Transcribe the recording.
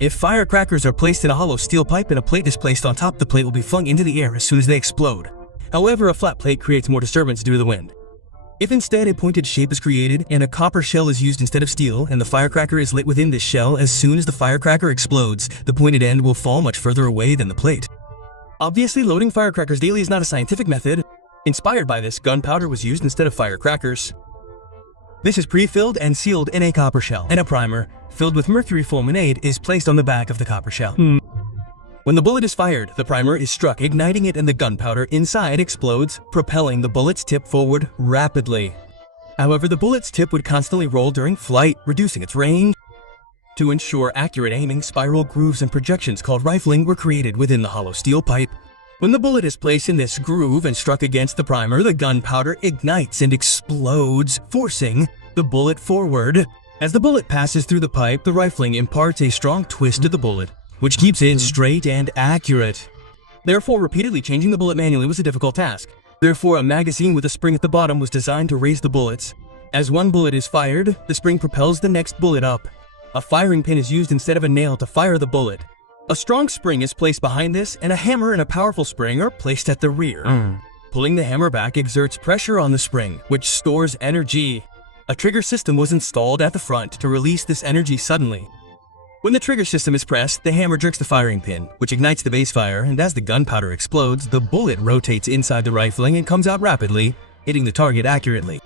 If firecrackers are placed in a hollow steel pipe and a plate is placed on top, the plate will be flung into the air as soon as they explode. However, a flat plate creates more disturbance due to the wind. If instead a pointed shape is created and a copper shell is used instead of steel and the firecracker is lit within this shell, as soon as the firecracker explodes, the pointed end will fall much further away than the plate. Obviously, loading firecrackers daily is not a scientific method. Inspired by this, gunpowder was used instead of firecrackers. This is pre-filled and sealed in a copper shell, and a primer, filled with mercury fulminate, is placed on the back of the copper shell. When the bullet is fired, the primer is struck, igniting it, and the gunpowder inside explodes, propelling the bullet's tip forward rapidly. However, the bullet's tip would constantly roll during flight, reducing its range. To ensure accurate aiming, spiral grooves and projections called rifling were created within the hollow steel pipe. When the bullet is placed in this groove and struck against the primer, the gunpowder ignites and explodes, forcing the bullet forward. As the bullet passes through the pipe, the rifling imparts a strong twist to the bullet, which keeps it straight and accurate. Therefore, repeatedly changing the bullet manually was a difficult task. Therefore, a magazine with a spring at the bottom was designed to raise the bullets. As one bullet is fired, the spring propels the next bullet up. A firing pin is used instead of a nail to fire the bullet. A strong spring is placed behind this, and a hammer and a powerful spring are placed at the rear. Pulling the hammer back exerts pressure on the spring, which stores energy. A trigger system was installed at the front to release this energy suddenly. When the trigger system is pressed, the hammer jerks the firing pin, which ignites the base fire, and as the gunpowder explodes, the bullet rotates inside the rifling and comes out rapidly, hitting the target accurately.